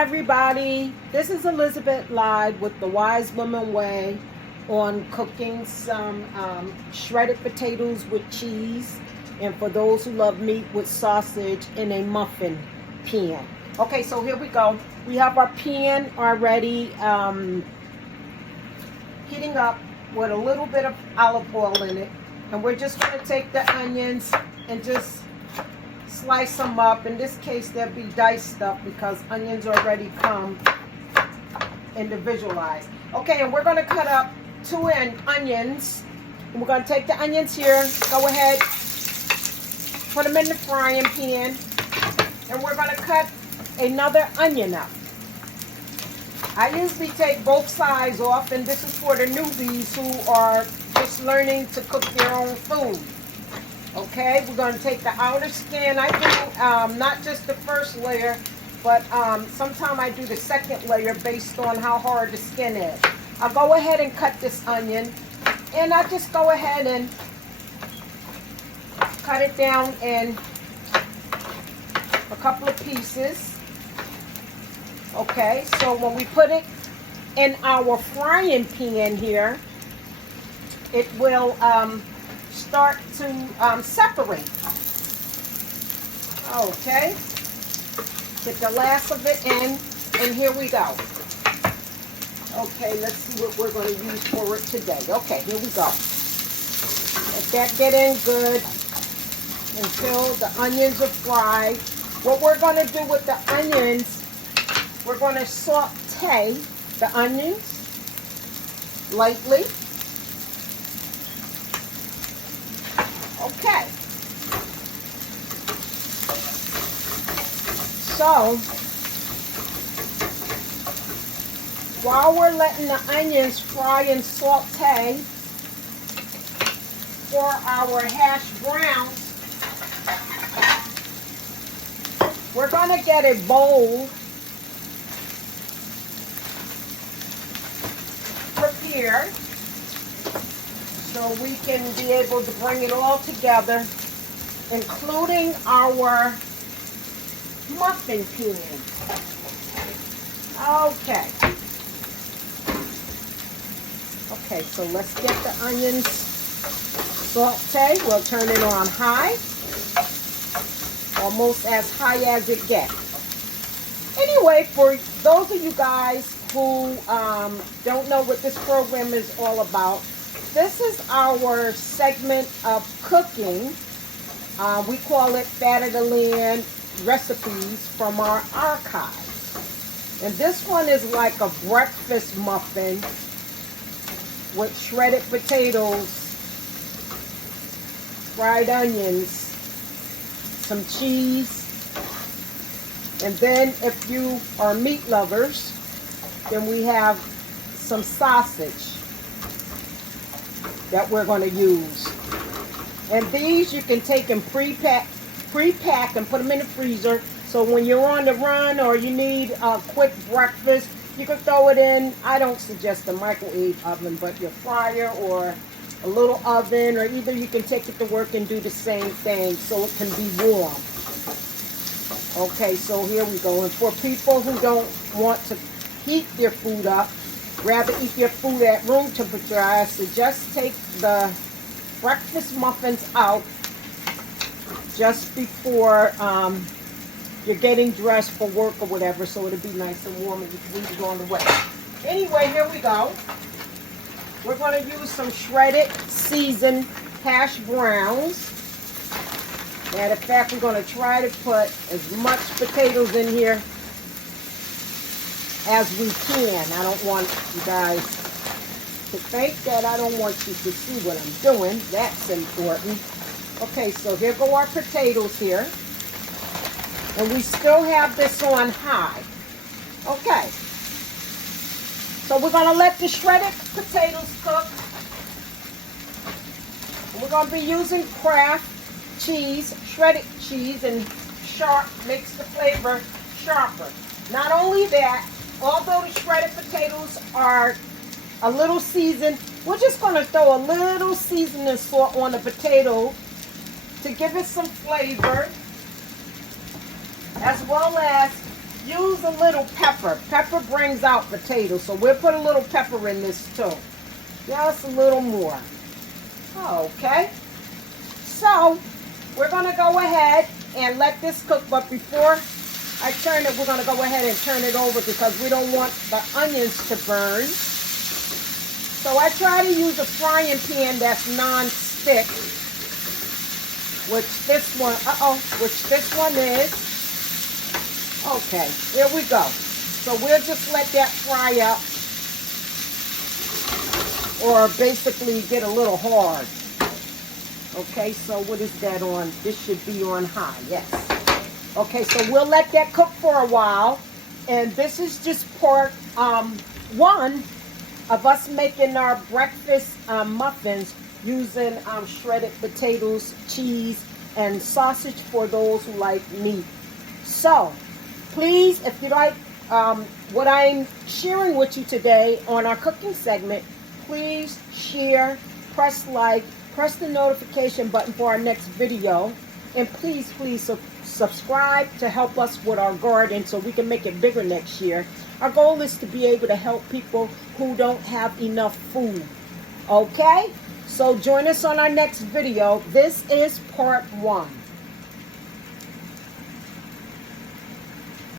everybody. This is Elizabeth Live with the Wise Woman Way on cooking some shredded potatoes with cheese, and for those who love meat, with sausage in a muffin pan. Okay, so here we go. We have our pan already heating up with a little bit of olive oil in it, and we're just going to take the onions and just slice them up. In this case, they'll be diced up because onions already come individualized. Okay, and we're going to cut up 2 onions. And we're going to take the onions here, go ahead, put them in the frying pan, and we're going to cut another onion up. I usually take both sides off, and this is for the newbies who are just learning to cook their own food. Okay, we're going to take the outer skin. I do not just the first layer, but sometimes I do the second layer based on how hard the skin is. I'll go ahead and cut this onion, and I just go ahead and cut it down in a couple of pieces. Okay, so when we put it in our frying pan here, it will start to separate. Okay, get the last of it in, and here we go. Okay, let's see what we're going to use for it today. Okay, here we go. Let that get in good until the onions are fried. What we're going to do with the onions, we're going to saute the onions lightly. Okay. So, while we're letting the onions fry and saute for our hash browns, we're going to get a bowl prepared so we can be able to bring it all together, including our muffin pan. Okay. Okay, so let's get the onions sauteed. We'll turn it on high, almost as high as it gets. Anyway, for those of you guys who don't know what this program is all about, this is our segment of cooking. We call it Fat of the Land recipes from our archive. And this one is like a breakfast muffin with shredded potatoes, fried onions, some cheese, and then if you are meat lovers, then we have some sausage that we're going to use. And these you can take and pre-pack and put them in the freezer, so when you're on the run or you need a quick breakfast, you can throw it in. I don't suggest a microwave oven, but your fryer or a little oven, or either you can take it to work and do the same thing so it can be warm. Okay, so here we go. And for people who don't want to heat their food up, rather eat your food at room temperature, I suggest take the breakfast muffins out just before you're getting dressed for work or whatever, so it'll be nice and warm and the food is on the way. Anyway, here we go. We're going to use some shredded seasoned hash browns. Matter of fact, we're going to try to put as much potatoes in here as we can. I don't want you guys to think that I don't want you to see what I'm doing. That's important. Okay, so here go our potatoes here. And we still have this on high. Okay. So we're going to let the shredded potatoes cook. And we're going to be using Kraft cheese, shredded cheese, and sharp makes the flavor sharper. Not only that, although the shredded potatoes are a little seasoned, we're just going to throw a little seasoning salt on the potato to give it some flavor, as well as use a little pepper. Pepper brings out potatoes, so we'll put a little pepper in this too. Just a little more. Okay. So, we're going to go ahead and let this cook, but before I turn it, we're going to go ahead and turn it over because we don't want the onions to burn. So I try to use a frying pan that's non-stick, which this one is. Okay, here we go. So we'll just let that fry up, or basically get a little hard. Okay, so what is that on? This should be on high, yes. Okay, so we'll let that cook for a while. And this is just part 1 of us making our breakfast muffins using shredded potatoes, cheese, and sausage for those who like meat. So, please, if you like what I'm sharing with you today on our cooking segment, please share, press like, press the notification button for our next video, and please subscribe to help us with our garden so we can make it bigger next year. Our goal is to be able to help people who don't have enough food. Okay? So join us on our next video. This is part 1.